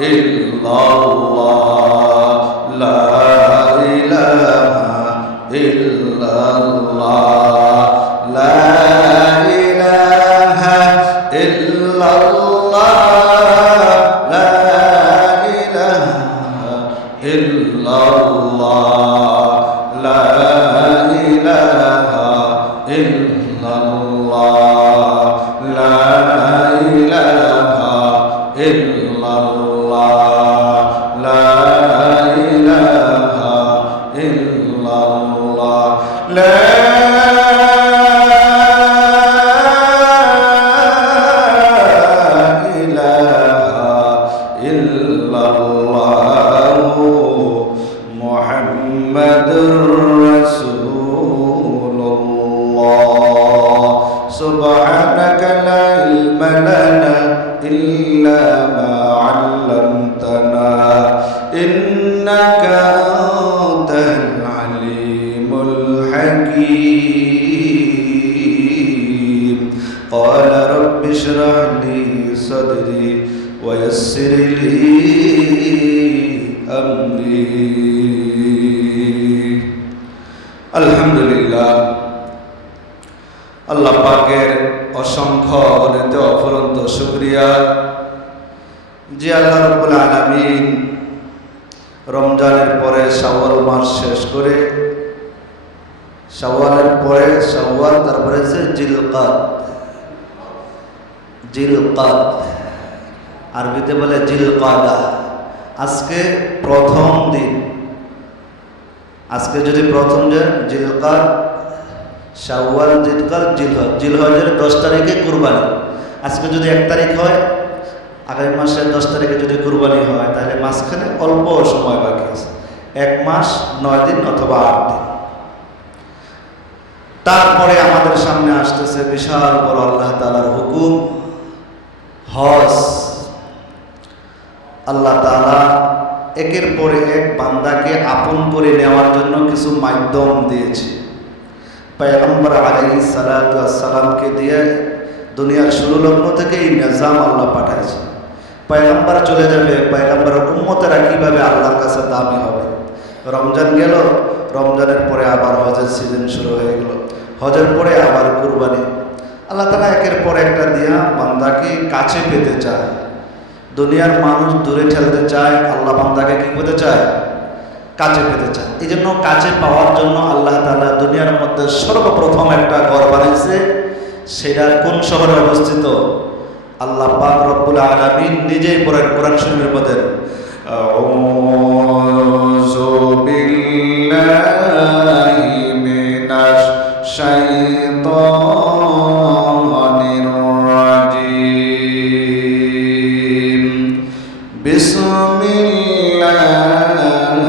ইল্লাল্লাহ লা ইলাহা ইল্লাল্লাহ লা ইলাহা ইল্লাল্লাহ লা ইলাহা ইল্লাল্লাহ লা ইলাহা ইল্লাল্লাহ লা ইলাহা ইল্লাল্লাহ লা ইলাহা ইল্লাল্লাহ লা ইলাহা ইল্লাল্লাহ মুহাম্মাদুর রাসূলুল্লাহ সুবহানাকা লা ইলমা লানা ইল্লা মা 'allamtana innaka antal alimul hakim qala rabbi shrah li sadri wa yassir li amri আলহামদুলিল্লাহ আল্লাহ পাকের অসংখ্য অগণিত অফুরন্ত শুকরিয়া যে আল্লাহ রাব্বুল আলামিন রমজানের পরে শাওয়াল মাস শেষ করে শাওয়ালের পরে শাওয়াল তারপরে যে জিলকাদ আরবিতে বলে জিলকাদা আজকে প্রথম দিন আজকে যদি প্রথম যে জিলকাদ শাওয়াল জিলকাদ জিলহজের 10 তারিখে কুরবানি আজকে যদি 1 তারিখ হয় আগামী মাসের 10 তারিখে যদি কুরবানি হয় তাহলে মাঝখানে অল্প সময় বাকি আছে 1 মাস 9 দিন অথবা 8 দিন তারপরে আমাদের সামনে আসতেছে বিশাল বড় আল্লাহ তাআলার হুকুম হজ আল্লাহ তাআলা একের পরে এক বান্দাকে আপন করে নেওয়ার জন্য কিছু মাধ্যম দিয়েছে পয়গম্বর আলাইহিস সালাতু ওয়াস সালামকে দিয়ে দুনিয়ার শুরু লগ্ন থেকে এই নিজাম আল্লাহ পাঠাইছে পয়গম্বর চলে যাবে পয়গম্বরের উম্মতেরা কিভাবে আল্লাহর কাছে দামি হবে রমজান গেল রমজানের পরে আবার হজের সিজন শুরু হয়ে গেল হজের পরে আবার কুরবানি আল্লাহ তাআলা একের পর একটা দিয়া বান্দাকে কাছে পেতে চায় দুনিয়ার মানুষ দূরে ঠেলতে চায় আল্লাহ বান্দাকে কি করতে চায় কাছে পেতে চায় এই জন্য কাছে পাওয়ার জন্য আল্লাহ তাআলা দুনিয়ার মধ্যে সর্বপ্রথম একটা ঘর বানাইছে সেটা কোন শহরে অবস্থিত আল্লাহ পাক রব্বুল আলামিন নিজেই কোরআন শরীফের মধ্যে আউযু বিল্লাহি মিনাশ শাইতানির রাজিম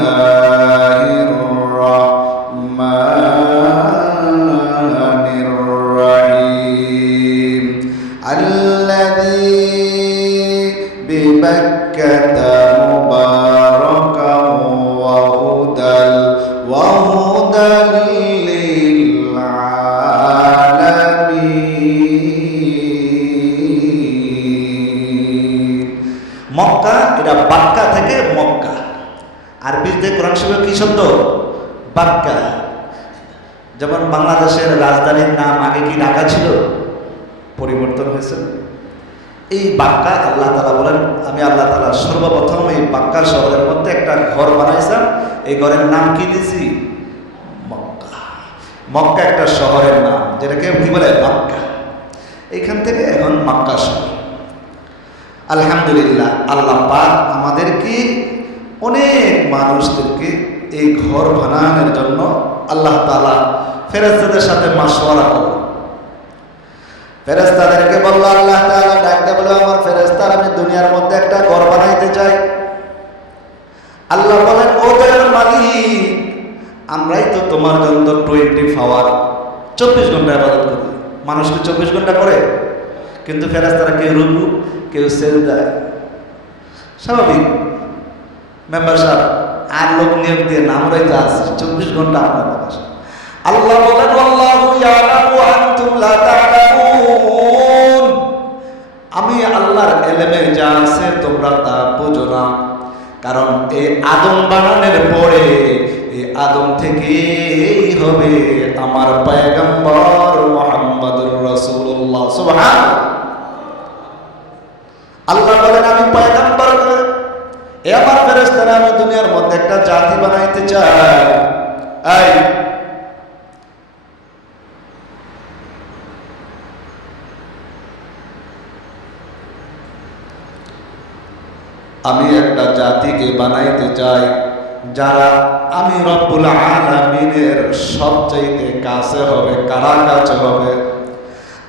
বিসমিল্লাহির রাহমানির রাহিম আল্লাযী বিবাক্কাতা মুবারাকাও ওয়া হুদাল লিল আলামিন মক্কা এটা বাক্কা থেকে মক্কা আরবিতে কোরআন শরীফে কি শব্দ বাক্কা যেমন বাংলাদেশের রাজধানীর নাম আগে কি ঢাকা ছিল পরিবর্তন হয়েছে এই বাক্কা আল্লাহ তাআলা বলেন আমি আল্লাহ তাআলা সর্বপ্রথম এই বাক্কা শহরের মধ্যে একটা ঘর বানাইলাম এই ঘরের নাম কি দিয়েছি মক্কা মক্কা একটা শহরের নাম যেটাকে কি বলে মক্কা এইখান থেকে এখন মক্কা শহর আলহামদুলিল্লাহ আল্লাহ পাক আমাদেরকে অনেক মানুষদেরকে এই ঘর বানানোর জন্য আল্লাহ তাআলা ফেরেশতাদের সাথে মাশওয়ারা করে ফেরেশতাদেরকে বলল আল্লাহ তাআলা ডাকতে বলে আমার ফেরেশতারা আমি দুনিয়ার মধ্যে একটা ঘর বানাইতে চাই আল্লাহ বলেন ও দয়ার মালিক আমরাই তো তোমার জন্য 24 আওয়ার 24 ঘন্টা ইবাদত করি মানুষ কি 24 ঘন্টা করে কিন্তু ফেরেশতারা কেউ রুকু কেউ সিজদা স্বাভাবিক মেম্বার সাহেব আর লোক নিয়োগ দিয়ে নাম রইতে আছে 24 ঘন্টা আপনার কাছে আল্লাহ বলেন আল্লাহু ইয়ালামু আনতুম লা তা'লামুন আমি আল্লাহ আল্লাহর এলেমে যা আছে তোমরা তা বুঝো না। কারণ এই আদম বানানোর পরে এই আদম থেকেই হবে আমার পয়গম্বর মুহাম্মদুর রাসূলুল্লাহ। সুবহানাল্লাহ। আল্লাহ বলেন আমি পয়গম্বর, এ আমার ফেরেশতারা আমি দুনিয়ার মধ্যে একটা জাতি বানাইতে চাই। এই আমি একটা জাতিকে বানাইতে চাই যারা আমি রব্বুল আলামিনের সবচাইতে কাছে হবে। কারা কাছে হবে?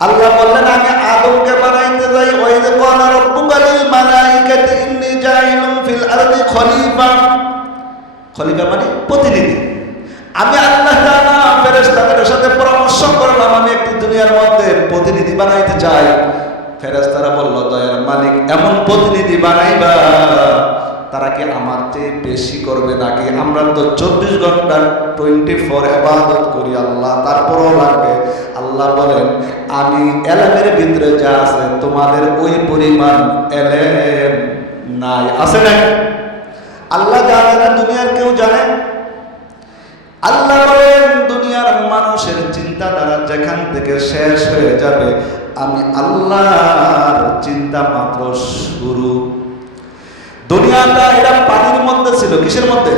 আল্লাহ বললেন আমি আদমকে বানাইতে চাই। ওই যে ক্বালা রাব্বুকা লিল মালাইকাতি ইন্নী জাইলুন ফিল আরদি খলিফা। খলিফা মানে প্রতিনিধি। আমি আল্লাহ তাআলা ফেরেশতাদের সাথে পরামর্শ করলাম আমি একটি দুনিয়ার মধ্যে প্রতিনিধি বানাইতে চাই। ফেরেশতারা বলল দয়ার মালিক এমন প্রতিনিধি বানাইবা তারা কি আমার চেয়ে বেশি করবে নাকি? আমরা তো 24 ঘন্টা 24 ইবাদত করি আল্লাহ, তারপরও লাগবে। আল্লাহ বলেন আমি এলেমের ভিতরে যা আছে তোমাদের ওই পরিমাণ এলেম নাই। আছে না? আল্লাহ জানে না, দুনিয়ার কেউ জানে? আল্লাহ বলেন দুনিয়ার মানুষের চিন্তাধারা যেখান থেকে শেষ হয়ে যাবে আমি আল্লাহর চিন্তা মাত্র শুরু। দুনিয়াটা এটা পানির মধ্যে ছিল। কিসের মধ্যে?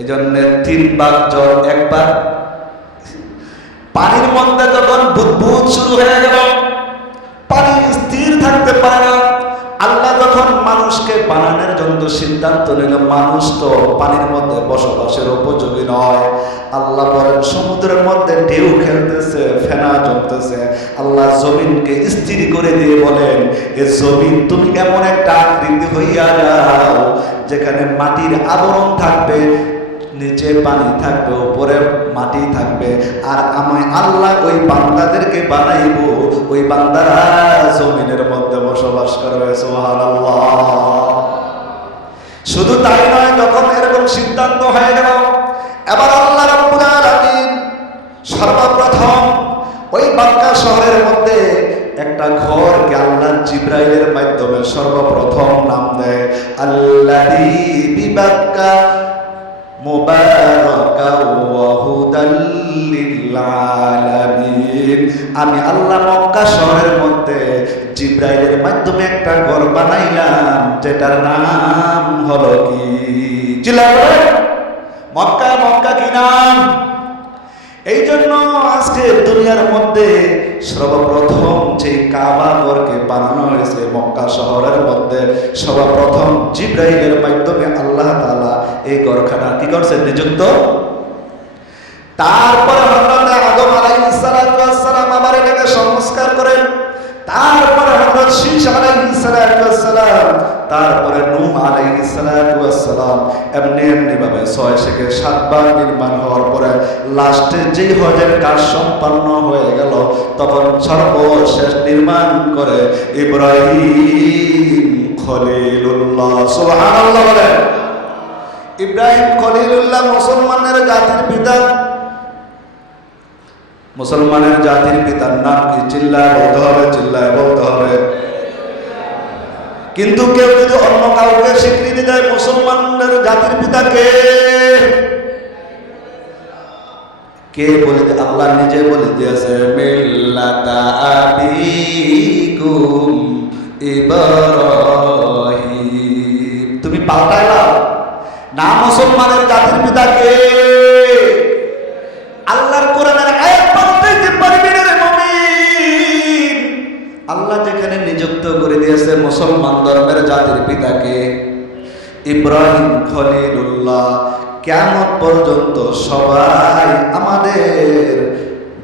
এই জন্য 3 ভাগ জল 1 ভাগ পানির মধ্যে যখন বুদবুদ শুরু হয়ে গেল পানি স্থির থাকতে পারে না। আল্লাহ যখন মানুষকে বানানোর জন্য সিদ্ধান্ত নিল মানুষ তো পানির মধ্যে বসবাসের উপযোগী নয়। আল্লাহ বলেন সমুদ্রের মধ্যে ঢেউ খেলতেছে, ফেনা জমতেছে। আল্লাহ জমিনকে স্থির করে দিয়ে বলেন এ জমিন তুমি এমন একটা আকৃতি হইয়া যাও যেখানে মাটির আবরণ থাকবে, নিচে পানি থাকবে, উপরে মাটি থাকবে। আর আমি আল্লাহ ওই বান্দাদেরকে বানাইব, ওই বান্দারা জমিনের মধ্যে বসবাস করবে। সুবহানাল্লাহ। শুধু তাই নয়, যখন এরকম সিদ্ধান্ত হয়ে গেল এবার আল্লাহ রাব্বুল আলামিন সর্বপ্রথম ওই মক্কা শহরের মধ্যে একটা ঘরকে আল্লাহ জিবরাইলের মাধ্যমে সর্বপ্রথম নাম দেয় আল্লাযী বিবাক্কা মুবারাকা ওয়া হুদাল লিল আলামিন। আমি আল্লাহ মক্কা শহরের মধ্যে জিবরাইলের মাধ্যমে একটা ঘর বানাইলাম যেটার নাম হলো কি? চিল্লাবে মক্কা। মক্কা কি নাম? এই জন্য আজকে দুনিয়ার মধ্যে সর্বপ্রথম যে কাবা ঘরকে বানানো হয়েছে মক্কা শহরের মধ্যে সর্বপ্রথম জিবরাইলের মাধ্যমে আল্লাহ তাআলা এই ঘরখানা কি করছেন? নিযুক্ত। তারপরে হযরত আদম আলাইহিস সালাতু ওয়াস সালাম আবার এটাকে সংস্কার করেন। তারপরে হযরত শীশ আলাইহিস সালাতু ওয়াস সালাম, তারপরে নূহ আলাইহিস সালাতু ওয়াস সালাম। এমনি ভাবে 6 থেকে 7 বার নির্মাণ হওয়ার পরে লাস্টে যেই হজের কাজ সম্পন্ন হয়ে গেল তখন সর্বশেষ নির্মাণ করে ইব্রাহিম খলিলুল্লাহ। সুবহানাল্লাহ বলে। ইব্রাহিম খলিলুল্লাহ মুসলমানের জাতির পিতা। মুসলমানের জাতির পিতার নাম কি? চিল্লায় বলতে হবে, চিল্লায় বলতে হবে। কিন্তু কেউ যদি অন্য কাউকে স্বীকৃতি দেয় মুসলমানের জাতির পিতা কে? কে বলে? আল্লাহ নিজে বলে দিয়েছে মিল্লাতা আবিকুম ইব্রাহিম। তুমি পাল্টাইলা না, মুসলমানের জাতির পিতা কে? আল্লাহর কোরআনের আয়াত পাল্টাইতে পারবে না রে মুমিন। আল্লাহ যেখানে নিযুক্ত করে দিয়েছে মুসলমান ধর্মের জাতির পিতাকে ইব্রাহিম খলিলুল্লাহ, কিয়ামত পর্যন্ত সবাই আমাদের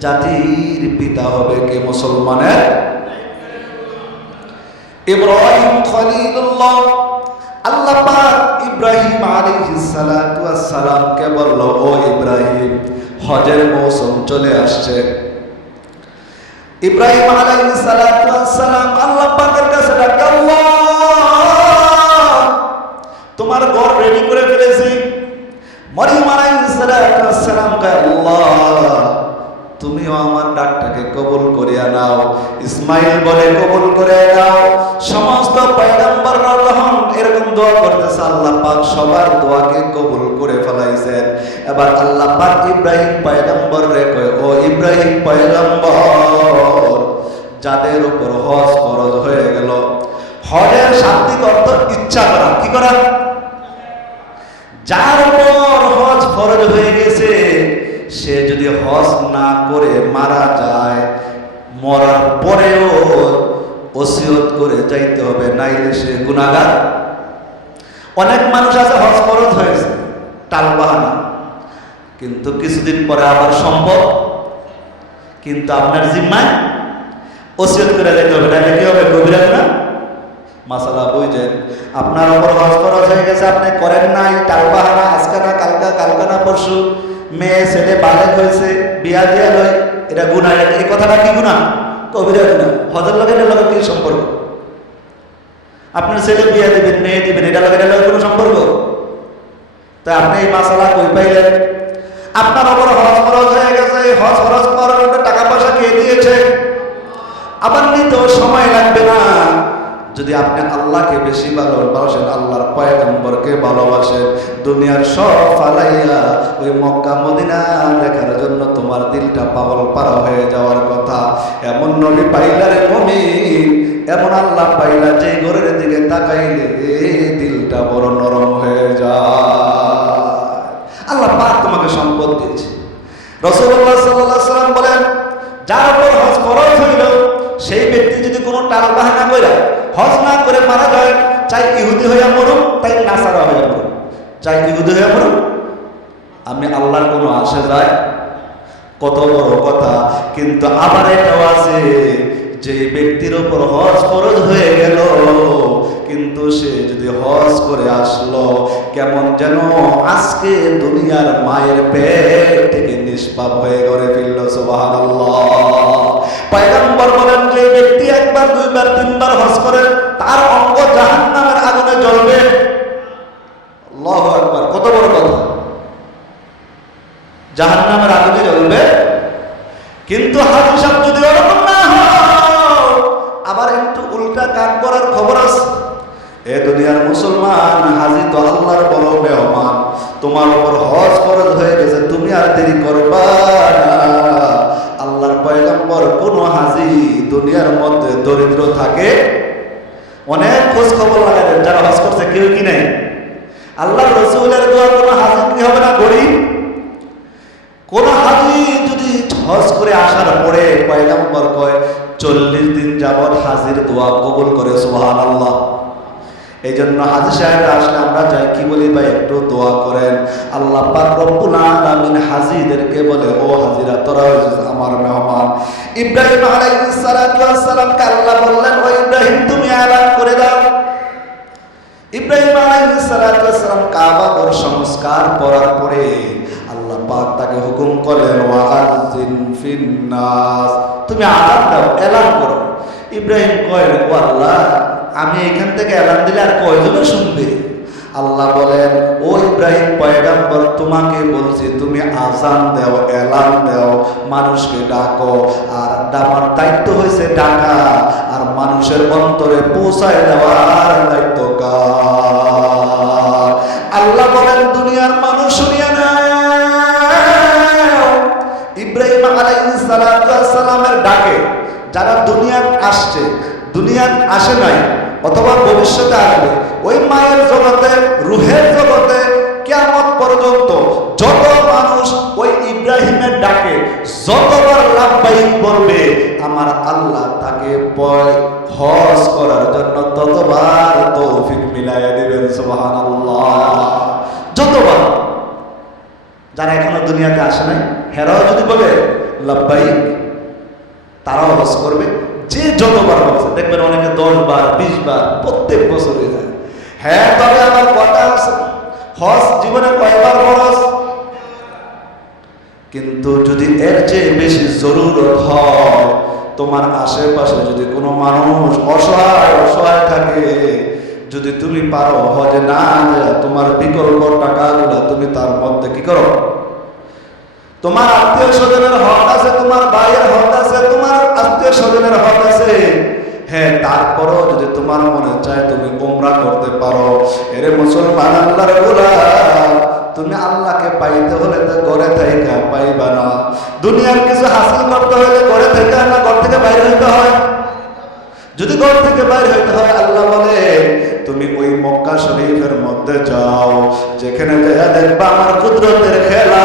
জাতির পিতা হবে কে? মুসলমানের। ইব্রাহিম খলিলুল্লাহ। আল্লাহ পাক ইব্রাহিম আলাইহিস সালাতু ওয়াস সালামকে বলল ও ইব্রাহিম হজের মৌসুম চলে আসছে। ইব্রাহিম আলাইহিস সালাতু ওয়াস সালাম আল্লাহ পাকের কাছে ডাকে আল্লাহ তোমার ঘর রেডি করে ফেলেছি। মরিয়ম আলাইহিস সালাতু ওয়াস সালাম কয় আল্লাহ তুমিও আমার ডাকটাকে ইসহাককে কবুল করিয়া নাও, ইসমাইল বলে কবুল করে নাও। সমস্ত পয়গম্বররা যখন এরকম দোয়া করতেছে, আল্লাহ পাক সবার দোয়াকে কবুল করে ফেলাইছেন। এবার আল্লাহ পাক ইব্রাহিম পয়গম্বর রে কয়, ও ইব্রাহিম পয়গম্বর, যাদের উপর হজ ফরজ হয়ে গেল, হজের শাব্দিক অর্থ ইচ্ছা করা, কি করা? যার উপর হজ ফরজ হয়ে গেছে, সে যদি হজ না করে মারা যায়, মরার পরেও ওসিয়ত করে যাইতে হবে, নাইলে সে গুনাহগার। অনেক মানুষ আছে হজ ফরজ হয়েছে, টালবাহানা, কিন্তু কিছুদিন পরে আবার সম্ভব, কিন্তু আপনার জিম্মায় ওসিয়ত করে যাইতে হবে, নাইলে কি হবে? কবিরা গুনাহ। মাসালা বুঝেন? আপনার উপর হজ ফরজ হয়ে গেছে, আপনি করেন নাই, টালবাহানা, আজকে না কালকা, কালকা না পরশু, মেয়ে ছেলে বালেক হয়েছে, বিয়া দিয়া লয়, এটা গুনাহ। এই কথাটা কি গুনাহ? কবিরা গুনাহ। হজের লগে এটার লগে কি সম্পর্ক? আপনার ছেলে বিয়া দিবেন, মেয়ে দিবেন, এটার লগে এটার লগে কোনো সম্পর্ক? তাই আপনি এই মাসালা কই পাইলেন? আপনার উপর হজ ফরজ হয়ে গেছে, হজ ফরজ করার টাকা পয়সা কে দিয়েছে? আবার নিতেও সময় লাগবে না। যদি আপনি আল্লাহকে বেশি ভালোবাসেন, আল্লাহর পয়গম্বরকে ভালোবাসেন, দুনিয়ার সব ফালাইয়া ওই মক্কা মদিনা দেখার জন্য তোমার দিলটা পাগল পারা হয়ে যাওয়ার কথা। এমন নবী পাইলা রে মুমিন, এমন আল্লাহ পাইলা যে ঘরের দিকে তাকাইলে দিলটা বড় নরম হয়ে যায়। আল্লাহ পাক তোমাকে সম্পদ দিয়েছে। রাসূলুল্লাহ সাল্লাল্লাহু আলাইহি ওয়াসাল্লাম বলেন, যার উপর হজ ফরজ হইল, সেই ব্যক্তি যদি কোনো টালবাহানা কইরা হজ না করে মারা যায়, চাই ইহুদি হইয়া মরুক, তাই নাসারা হইয়া মরুক, চাই ইহুদি হইয়া মরুক, আমি আল্লাহর কোনো আসে যায়? কত বড় কথা। কিন্তু আবার এটাও আছে, যে ব্যক্তির উপর হজ ফরজ হয়ে গেল, কিন্তু সে যদি হজ করে আসলো, কেমন যেন আজকে দুনিয়ার মায়ের পেট থেকে নিষ্পাপ হয়ে ঘরে ফিরল। সুবহানাল্লাহ। পয়গম্বর বলেন, যে ব্যক্তি একবার, দুইবার, তিনবার হজ করে, তার অঙ্গ জাহান্নামের আগুনে জ্বলবে। আল্লাহু আকবার। কত বড় কথা! জাহান্নামের আগুনে জ্বলবে। কিন্তু হাজি সাহেব যদি ওরকম না হয়, আবার একটু উল্টা কাজ করার খবর আছে। এ দুনিয়ার মুসলমান, হাজি তো আল্লাহর বড় মেহমান, তোমার উপর হজ ফরজ হয়ে গেছে, তুমি আর দেরি করবা না। আল্লাহর পয়গম্বর, কোন হাজি দুনিয়ার মধ্যে দরিদ্র থাকে? অনেক খোঁজ খবর লাগাবেন, যারা হজ করছে কেউ কি নাই? আল্লাহর রাসূলের দোয়া কোন হাজি কি হবে না গরিব? কোন হাজি যদি হজ করে আসার পরে, পয়গম্বর কয় 40 দিন যাবত হাজির দোয়া কবুল করে। সুবহানাল্লাহ। এই জন্য হাজি সাহেবরা আসলে আমরা যাই কি বলি, ভাই একটু দোয়া করেন। আল্লাহ পাক রব্বুল আলামিন হাজিদেরকে বলে, ও হাজিরা, তোরা হইছিস আমার মেহমান। ইব্রাহিম আলাইহিস সালাতু ওয়াস সালামকে আল্লাহ বললেন, ও ইব্রাহিম, তুমি এলান করে দাও। ইব্রাহিম আলাইহিস সালাতু ওয়াস সালাম কাবাগর সংস্কার করার পরে আল্লাহ পাক তাকে হুকুম করলেন, ওয়াআযিন ফিন্নাস, তুমি আযান দাও, এলান করো। ইব্রাহিম কয়, ও আল্লাহ, আমি এখান থেকে এলান দিলে আর কয়জনে শুনবে? আল্লাহ বলেন, ও ইব্রাহিম পয়গম্বর, তোমাকে বলছি তুমি আযান দাও, এলান দাও, মানুষকে ডাকো। আর আমার দায়িত্ব হয়েছে ডাকা, আর মানুষের অন্তরে পৌঁছায় দেওয়ার দায়িত্ব কার? আল্লাহ বলেন, দুনিয়ার মানুষ শুনিয়া নাও, ইব্রাহিম আলাইহিস সালাতু ওয়াস সালামের ডাকে যারা দুনিয়া আসছে, দুনিয়া আসে নাই, অথবা ভবিষ্যতে আসবে, ওই মায়ের জগতে, রুহের জগতে, কিয়ামত পর্যন্ত যত মানুষ ওই ইব্রাহিমের ডাকে যতবার লাব্বাইক বলবে, আমার আল্লাহ তাকে হজ করার জন্য ততবার তৌফিক মিলাইয়া দিবেন। সুবহানাল্লাহ। যতবার। যারা এখনো দুনিয়াতে আসে নাই, হেরাও যদি বলে লাব্বাইক, তারাও হজ করবে। যে যতবার বলছে, দেখবেন অনেকে 10 বার, 20 বার, প্রত্যেক বছর হয়ে যায়। হ্যাঁ, তবে আমার কথা আছে, হজ জীবনে কয়বার ফরজ? কিন্তু যদি এর চেয়ে বেশি জরুরত হয়, তোমার আশেপাশে যদি কোনো মানুষ অসহায় থাকে, যদি তুমি পারো হজে না যায়, তোমার বিকল্প টাকাগুলো তুমি তার মধ্যে কি করো? তোমার আত্মীয় স্বজনের হক আছে, তোমার ভাইয়ের হক আছে, তোমার আত্মীয় স্বজনের হক আছে। হ্যাঁ, তারপরও যদি তোমার মনে চায় তুমি উমরা করতে পারো। এরে মুসলমান, আল্লাহর গোলাম, তুমি আল্লাহকে পাইতে হলে তো ঘরে থেকে পাইবা না। দুনিয়ার কিছু হাসিল করতে হলে ঘরে থেকে না, ঘর থেকে বাইরে হইতে হয়। যদি ঘর থেকে বাইরে হইতে হয়, আল্লাহ বলে তুমি ওই মক্কা শরীফের মধ্যে যাও, যেখানে যায় দেখবা আমার কুদরতের খেলা।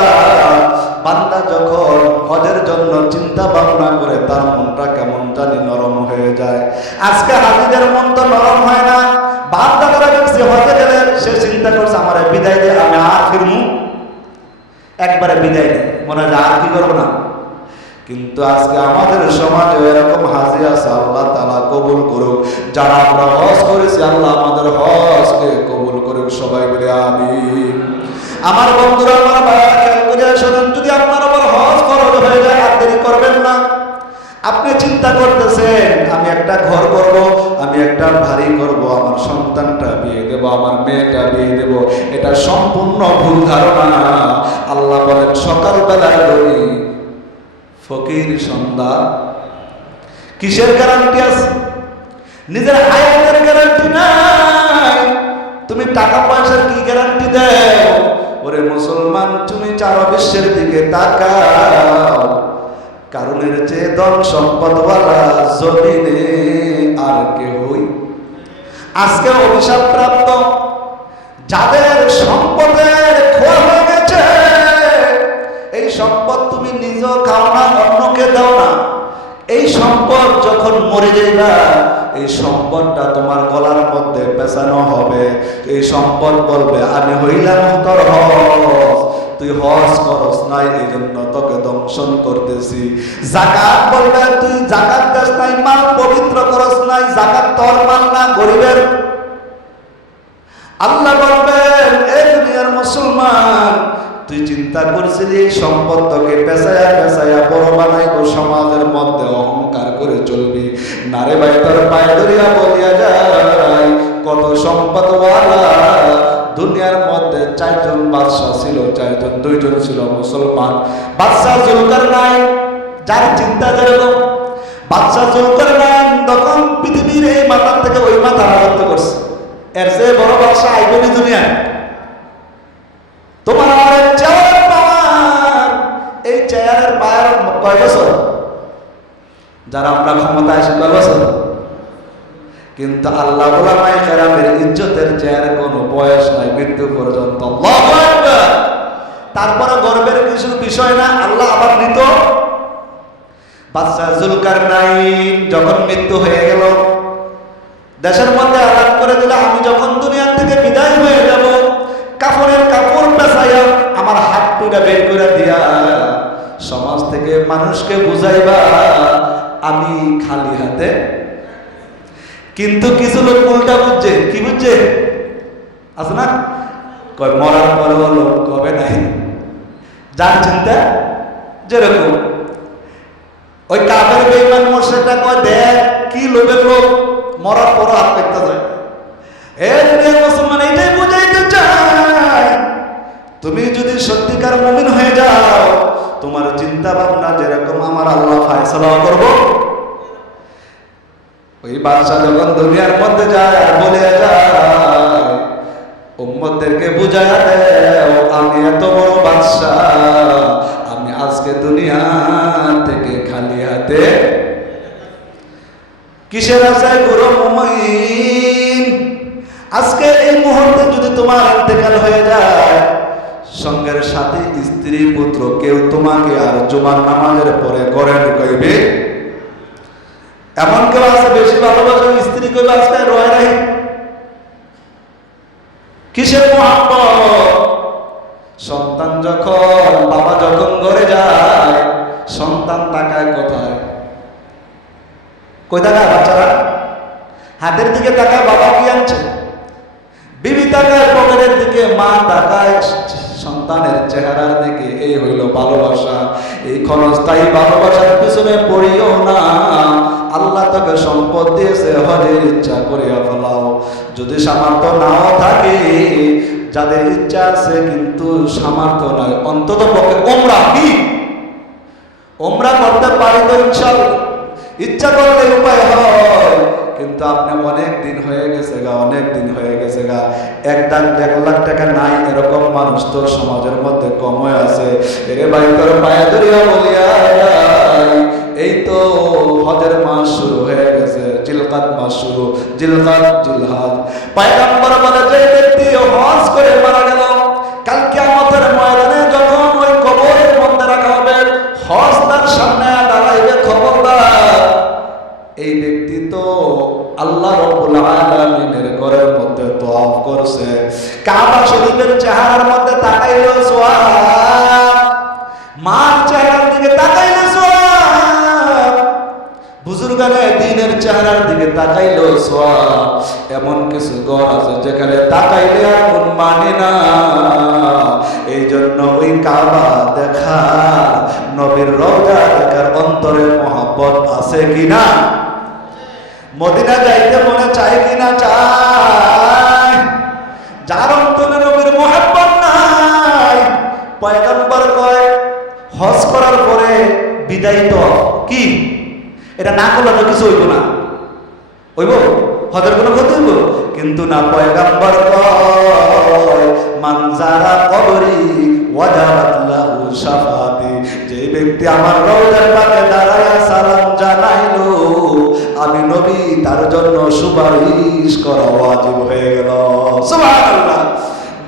বান্দা যখন হজের জন্য চিন্তা ভাবনা করে তার মনটা কেমন জানি নরম হয়ে যায়। আজকে হাজিদের মন তো নরম হয় না। বাপ দাদারা দেখছি হজে গেলে সে চিন্তা করছে আমার বিদায় দিয়ে আমি আর ফিরমু, একবারে বিদায় দিই, মনে হয় আর কি করবো না। কিন্তু আজকে আমাদের সমাজে এরকম হাজি আছে, আল্লাহ তাআলা কবুল করুক। যারা আমরা হজ করেছি, আল্লাহ আমাদের হজকে কবুল করুক। সবাই বলে আমিন। আমার বন্ধুরা, আমার ভাইরা, খেয়াল করে শোনেন, যদি আপনার আবার হজ ফরজ হয়ে যায় আর দেরি করবেন না। আপনি চিন্তা করতেছেন আমি একটা ঘর করব, আমি একটা বাড়ি করব, আমার সন্তানটা বিয়ে দেব, আমার মেয়েটা বিয়ে দেব, এটা সম্পূর্ণ ভুল ধারণা। আল্লাহ বলেন সকালবেলায় বলি ফকির সন্ধ্যা। কিসের গ্যারান্টি আছে? নিজের হায়াতের গ্যারান্টি নাই। তুমি টাকা পয়সার কি গ্যারান্টি দেও? ওরে মুসলমান, তুমি চারো বিশ্বের দিকে তাকাও, কারণের চেয়ে ধন সম্পদওয়ালা জমিনে আর কেউই। আজকে অভিশাপ প্রাপ্ত যাদের সম্পদের খোয়া হয়ে গেছে, এই সম্পদ তুমি নিজেও খাও না, অন্যকে দাও না। এই সম্পদ যখন মরে যাইবা, এই সম্পদটা তোমার গলার মধ্যে পেঁচানো হবে। এই সম্পদ বলবে আমি হইলাম তোর হজ, তুই হজ করস নাই, এই জন্য তোকে দংশন করতেছি। যাকাত বলবে তুই যাকাত দেস নাই, মাল পবিত্র করস নাই, যাকাত তোর মাল না, গরিবের। আল্লাহ বলবেন এই দুনিয়ার মুসলমান, তুই চিন্তা করছিলি এই সম্পদ তোকে পেঁচায়া পেঁচায়া বড় বানাইব, সমাজের মধ্যে অহংকার করে চলবি না রে ভাই। তোর পায়ে ধরিয়া বলিয়া যায় কত সম্পদওয়ালা দুনিয়ার মধ্যে। 4 জন বাদশা ছিল, 4 জন, 2 জন ছিল মুসলমান। বাদশা জুলকারনাইন, যার চিন্তা যেরকম, বাদশা জুলকারনাইন তখন পৃথিবীর এই মাথার থেকে ওই মাথা রাজত্ব করছে। এর চেয়ে বড় বাদশা আইবনি দুনিয়ায়। তোমার আমার চেয়ার পাওয়ার, এই চেয়ারের পায়ের কয় বছর? যারা আমরা ক্ষমতা আসি কয় বছর? কিন্তু আল্লাহ ওলামায়ে কেরামের ইজ্জতের চেয়ারে কোনো বয়স নাই, মৃত্যু পর্যন্ত। আল্লাহু আকবার। তারপরে গর্বের কিছু বিষয় না, আল্লাহ আবার নিত। বাদশা জুলকারনাইন যখন মৃত্যু হয়ে গেল, দেশের মধ্যে আলাপ করে দিল আমি যখন দুনিয়া থেকে বিদায় হয়ে যাব, কাপড়ের কাপড় পেঁচাইয়া আমার হাত টুটা বের করে দিয়া সমাজ থেকে মানুষকে বুঝাইবা আমি খালি হাতে। কিন্তু কিছু লোক উল্টা বুঝছে। কি বুঝছে? আছে না, কয় মরার পরেও লোক কবে নাই। যার চিন্তা যেরকম, ওই কাফের বেঈমান মুশরিকরা কয় দেখ কি লোভের লোক, মরার পরও হাত পেতে যায়। মুসলমান এইটাই বুঝাইতে চাই, তুমি যদি সত্যিকার মুমিন হয়ে যাও, তোমার চিন্তা ভাবনা যেরকম আমার আল্লাহ ফয়সালা করব। ওই বাদশা যখন দুনিয়ার মধ্যে যায় আর বলে যায় উম্মতদেরকে বুঝায়া দেও আমি এত বড় বাদশা, আমি আজকে দুনিয়া থেকে খালি হাতে। কিসের আশায় গুরু মুমিন? আজকে এই মুহূর্তে যদি তোমার ইন্তেকাল হয়ে যায়, সঙ্গের সাথে স্ত্রী পুত্র কেউ তোমাকে আর জুমার নামাজের পরে ঘরে ঢুকাইবে? এমন কেউ আছে বেশি ভালোবাসা স্ত্রী কেউ আজকে রয়ে নাই? কিসের মহব্বত? সন্তান যখন, বাবা যখন ঘরে যায়, সন্তান তাকায় কোথায়? কই তাকায় বাচ্চারা? হাতের দিকে তাকায় বাবা কি আনছে, বিবি তাকায় পকেটের দিকে, মা তাকায় সন্তানের চেহারার দিকে। এই হইল ভালোবাসা। এই ক্ষণস্থায়ী ভালোবাসার পিছনে পড়িও না। আল্লাহ তাকে সম্পদ দিয়েছে, হজের ইচ্ছা করিয়া ফেলাও। যদি সামর্থ্য নাও থাকে, যাদের ইচ্ছা আছে কিন্তু সামর্থ্য নাই, অন্তত পক্ষে ওমরা করতে পারি তো ইনশাআল্লাহ, ইচ্ছা করলে উপায় হয়। কিন্তু আপনি অনেক দিন হয়ে গেছে গা 1,00,000 টাকা নাই এরকম মানুষ তো সমাজের মধ্যে কম হয়ে আছে। এরে ভাই তোর পায়ে ধরিয়া বলিয়া এই তো হজের মাস শুরু হয়ে গেছে, জিলকাত মাস শুরু, জিলহাজ। পয়গম্বর বলে যে ব্যক্তি হজ করে মারা গেল, কাল কিয়ামতের ময়দানে যখন ওই কবরের মধ্যে রাখা হবে, হজ তার সামনে দাঁড়াইবে, খবরদার এই ব্যক্তি তো আল্লাহ রাব্বুল আলামিনের ঘরের মধ্যে তওয়াফ করছে, কাবা শরীফের চেহারার মধ্যে তাকাইলো সওয়াব, মার চেহারার দিকে তাকাইলো সওয়াব, বুজুর্গানে দ্বীনের চেহারার দিকে তাকাইলো সওয়াব। এমন কিছু ঘর আছে যেখানে তাকাইলে আর মন মানে না। এই জন্য ওই কাবা দেখা, নবীর রওজা দেখার অন্তরে মহব্বত আছে কিনা? মদিনা যাইতে মনে চায় কিনা? চায়। যার অন্তরে নবীর মহব্বত নাই, পয়গম্বর কয় হজ করার পরে বিদায় তো কি, এটা না করলে তো কিছু হইব না, হইব হজের কোনো ক্ষতি হইব? কিন্তু না, পয়গম্বর কয় মান যারা কবরি ওয়াজাবাত লাহু শাফাতি, যে ব্যক্তি আমার রওজার পাশে দাঁড়ায়া সালাম জানাইলো, আমি নবী তার জন্য সুপারিশ করা ওয়াজিব হয়ে গেল। সুবহানাল্লাহ।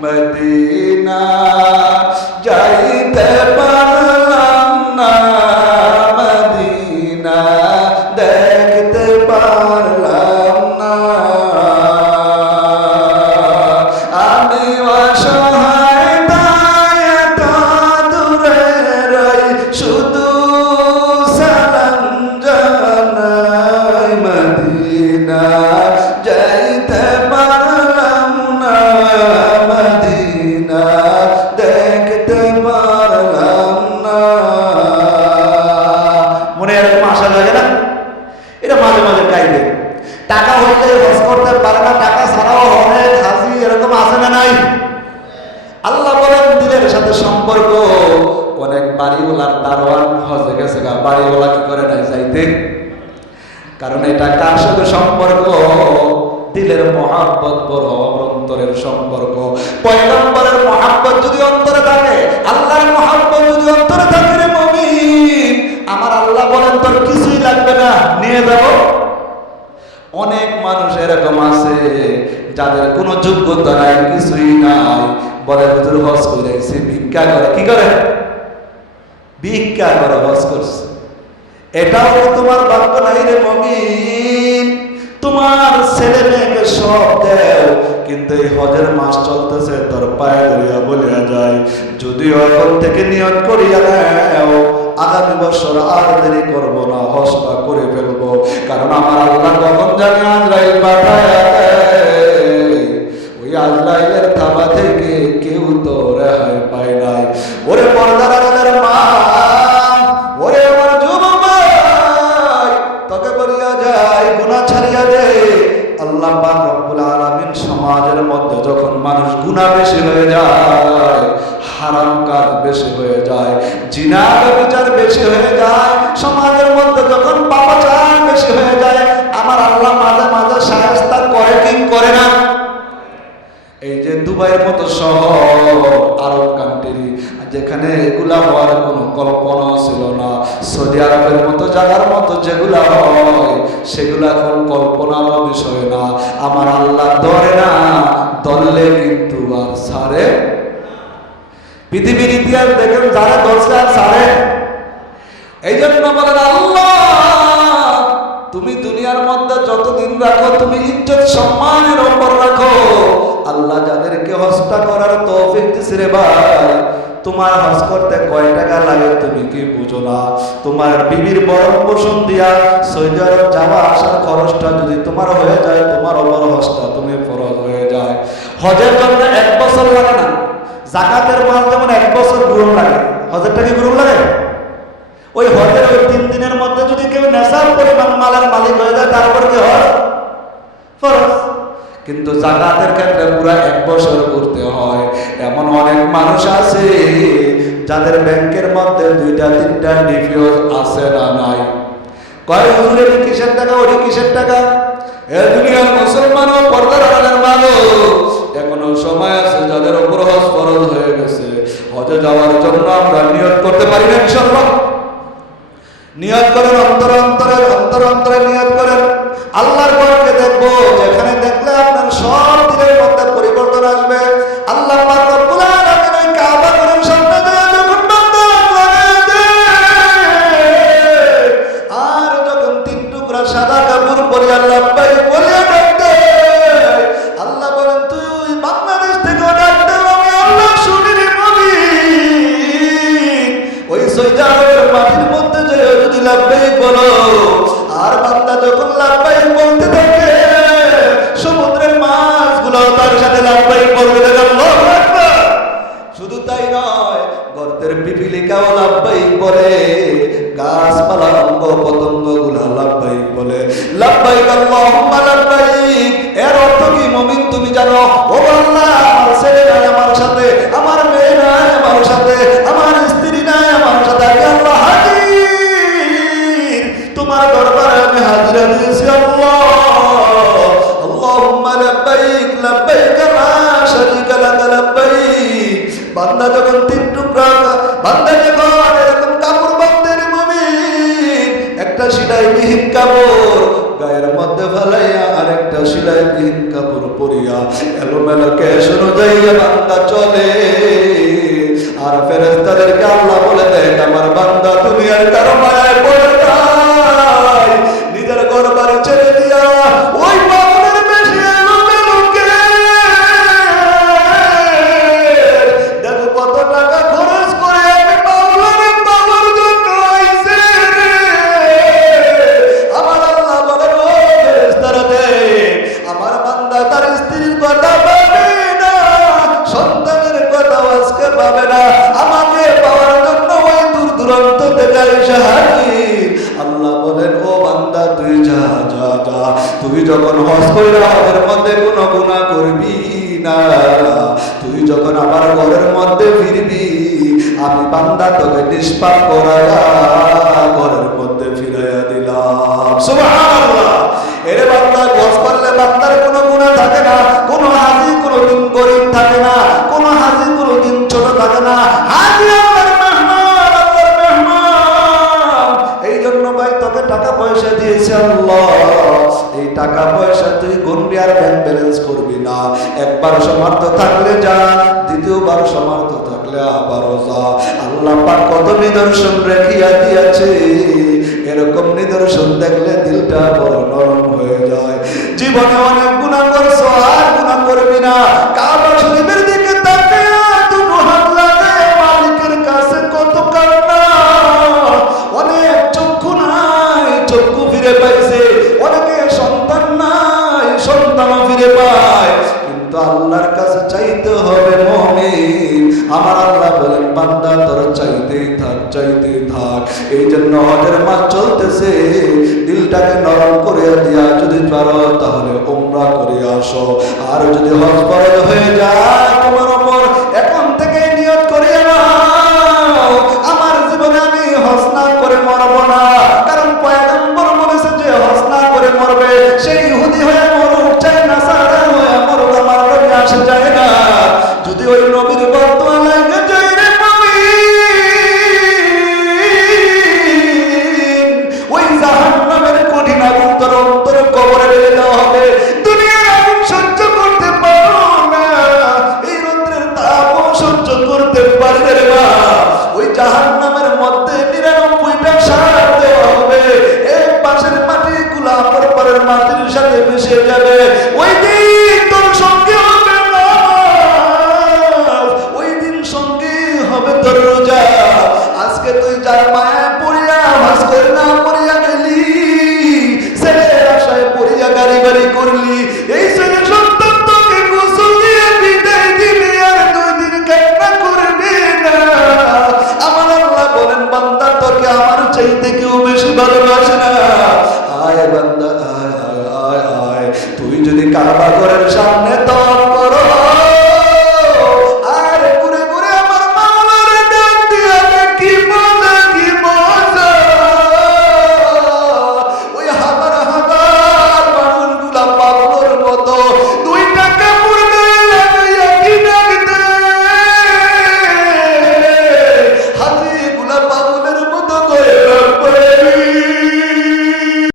মদিনা যাইতে পারলাম না, মদিনা দেখতে পারলাম না, আমি অসহায় তাই এত দূরে রই, শুধু সালাম জানাই, মদিনা যাইতে পারলাম না, মদিনা দেখতে পারলাম না। মনে এরকম আশা লাগে না? এটা মাঝে মাঝে গাইবে। টাকা হইলে হজ করতে পারে না, টাকা ছাড়াও অনেক হাজি এরকম আছে না নাই? আল্লাহ বলেন দিলের সাথে সম্পর্ক। অনেক বাড়িওয়ালার দারোয়ান হজে গেছে গা, বাড়িওয়ালা কি করে নাই যাইতে? কারণ এটা কার সাথে সম্পর্ক? দিলের মহাব্বত বড়, অন্তরের সম্পর্ক। পয়গম্বরের মহাব্বত যদি অন্তরে থাকে, আল্লাহর মহাব্বত যদি অন্তরে থাকে রে মুমিন, আমার আল্লাহ বলেন তোর কিছুই লাগবে না, নিয়ে যাব। অনেক মানুষ এরকম আছে যাদের কোনো যোগ্যতা নাই, কিছুই নাই, বলে হুজুর হজ করে আইছি, ভিক্ষা করে। কি করে? ভিক্ষা করে হজ করছে। এটাও তোমার ভাগ্য নাই রে মুমিন। তোমার ছেলে মেয়েকে সব দেও, কিন্তু এই হজের মাস চলতেছে, তোর পায়ে ধরিয়া বলিয়া যায়, যদিও এখন থেকে নিয়ত করিয়া দেও, আগামী বছর আর দেরি করবো না, হজটা করে ফেলবো। কারণ আমার আল্লাহ কখন জানি আজরাইল পাঠায় দেয়, ওই আজরাইলের থাবা থেকে কেউ তো রেহাই পায় নাই। ওরে পর্দার আড়ালের মা, ওরে আমার যুবক ভাই, তোকে বলিয়া যায় গুনাহ ছাড়িয়া দে। আল্লাহ পাক রব্বুল আলামিন সমাজের মধ্যে যখন মানুষ গুনাহ বেশি হয়ে যায়, হারাম কাজ বেশি হয়ে যায়, জিনা ব্যভিচার বেশি হয়ে যায়, সমাজের মধ্যে যখন পাপাচার বেশি হয়ে যায়, আমার আল্লাহ মাঝে মাঝে শায়েস্তা করে কি করে না? এই যে দুবাইয়ের মতো শহর, আরব কান্ট্রি, যেখানে এগুলা হওয়ার কোনো কল্পনা ছিল না, সৌদি আরবের মতো জায়গার মতো যেগুলা হয় সেগুলা এখন কল্পনার বিষয় না। আমার আল্লাহ ধরে না, ধরলে কিন্তু আর ছাড়ে। পৃথিবীর ইতিহাস দেখেন, যারা ধরছে আর ছাড়ে। এই জন্য বলেন আল্লাহ তুমি দুনিয়ার মধ্যে যতদিন রাখো, তুমি ইজ্জত সম্মানের উপর রাখো। আল্লাহ যাদেরকে হজটা করার তৌফিক দিছে রে ভাই, তোমার হজ করতে কয় টাকা লাগে তুমি কি বুঝো না? তোমার বিবির বরণ পোষণ দিয়া সৌদি আরব যাওয়া আসার খরচটা যদি তোমার হয়ে যায়, তোমার ওপর হজটা তুমি ফরজ হয়ে যায়। হজের জন্য 1 বছর লাগে না, যাকাতের মাল যেমন 1 বছর গ্রহণ লাগে, হজেরটা কি গ্রহণ লাগে? ওই হজের ওই 3 দিনের মধ্যে যদি কেউ নেশার পরিমাণ মালের মালিক হয়ে যায়, তারপর কি হজ ফরজ। কিন্তু জাকাতের ক্ষেত্রে পুরো 1 বছর করতে হয়। এমন অনেক মানুষ আছে যাদের ব্যাংকের মধ্যে 2টা 3টা ডিপিওস আছে না নাই? কয় হুজুর এর কিসের টাকা, ওই কিসের টাকা? এ দুনিয়ার মুসলমান ও পর্দার আড়ালের মানুষ, এখনো সময় আছে যাদের উপর হজ ফরজ হয়ে গেছে। হজে যাওয়ার জন্য আমরা নিয়ত করতে পারি না ইনশাআল্লাহ? নিয়ত করেন, অন্তরে নিয়ত করেন। আল্লাহর ঘরকে দেখবো, যেখানে দেখলে আপনার সব দিনের মধ্যে পরিবর্তন আসবে। আল্লাহ পাক রব্বুল আলামিন ওই কাবা ঘরের সামনে দিয়ে যখন বান্দা লাগায় দেয়, আর যখন 3 টুকরা সাদা কাপড় পরে আল্লাহ পাই বলে ডাকতে, আল্লাহ বলেন তুই বাংলাদেশ থেকে ডাকতে, আমি আল্লাহ শুনিনি বলি। ওই সৌদি আরবের মাটির মধ্যে যে যদি লাব্বাইক বলো, আর বান্দা যখন লাব্বাইক বলতে থাকে, সমুদ্রের মাছগুলো তার সাথে লাব্বাইক বলতে থাকে। আল্লাহু আকবার। শুধু তাই নয়, গর্তের পিপিলিকাও লাব্বাইক বলে, গাছপালা অঙ্গ পতঙ্গ গুলা লাব্বাইক বলে। লাব্বাইক আল্লাহুম্মা লাব্বাইক এর অর্থ কি মুমিন তুমি জানো? ও আল্লাহ, আমার ছেলে নাই আমার সাথে, আমার মেয়ে নাই আমার সাথে, আমার স্ত্রী নাই আমার সাথে, আমি আল্লাহ হাজির, তোমার দরবারে আমি হাজিরা দিয়েছি আল্লাহ। আল্লাহুম্মা লাব্বাইক লাব্বাইক লা শারীকা লাক লাব্বাইক। বান্দা যখন 3 টুকরা, বান্দা যখন এরকম কাপড় বাঁধতেন মুমিন, একটা সেলাইবিহীন কাপড় গায়ের মধ্যে ফেলাইয়া আরেকটা সেলাইবিহীন কাপড় পরিয়া এলোমেলো কেশ অনুযায়ী বান্দা চলে। আর ফেরেশতাদেরকে আল্লাহ বলে দেন, আমার বান্দা তুমি আর কারো মায়ায় পড়ে নাই, নিজের ঘর বাড়ি ছেড়ে দিয়া ওই পাগলের বেশি এলোমেলো কেশ, দেখো কত টাকা খরচ করে আমি পাগলের বাবার জন্য আইছে রে। আমার আল্লাহ বলেন, ও ফেরেশতারা দেখ, আমার বান্দা তার স্ত্রীর কথা পাবে না, সন্তানের কথা আজকে পাবে না, আমাকে পাওয়ার জন্য ওই দূর দূরান্ত থেকে এসে হাজির। আল্লাহ বলেন, ও বান্দা তুই যা যা যা, তুই যখন হজ কইরা হজের মধ্যে কোনো গুনাহ করবি না, তুই যখন আমার ঘরের মধ্যে ফিরবি, আমি বান্দা তোকে নিষ্পাপ করায়া ঘরের মধ্যে ফিরাইয়া দিলাম। সুবহানাল্লাহ। এরে বান্দা, হজ করলে বান্দার কোনো গুনাহ থাকে না, কোনো হাজি কোনোদিন গরিব থাকে না, কোনো হাজি কোনোদিন ছোট থাকে না। হাজি আল্লাহর মেহমান, আল্লাহর মেহমান। এই জন্য ভাই তোকে টাকা পয়সা দিয়েছে আল্লাহ, এই টাকা পয়সা তুই গুনবি আর ব্যাংক ব্যালেন্স করবি না। একবার সমর্থ থাকলে যা, দ্বিতীয়বার সমর্থ থাকলে আবারও যা। আল্লাহ পাক কত নিদর্শন রেখিয়া দিয়েছে, এরকম নিদর্শন দেখলে দিলটা বড় নরম হয়ে যায়। জীবনে অনেক গুনাহ করছো, আর গুনাহ করবি না। কাবা শরীফের দিকে তাকিয়ে দুটো হাত লাগায় মালিকের কাছে কত কান্না। অনেক চক্ষু নাই, চক্ষু ফিরে পাইছে, অনেকে সন্তান নাই, সন্তানও ফিরে পায়, কিন্তু আল্লাহর কাছে চাইতে হবে মুমিন। আমার আল্লাহ বলেন, বান্দা তোর চাইতেই থাক, চাইতেই থাক। এই জন্য হজের মাস চলতেছে, দিলটাকে নরম করে দিয়া যদি পারো তাহলে উমরা করে আসো। আর যদি হজ ফরজ হয়ে যায় তোমার উপর, এখন থেকে নিয়ত করিয়া নাও, আমার জীবনে আমি হজ না করে মরবো না। কারণ পয়গম্বর বলেছে যে হজ না করে মরবে সেই ইহুদি হয়ে মরুক, চাই নাসারা হয়ে মরুক, আমার নবী আসে যায় না। যদি ওই নবীর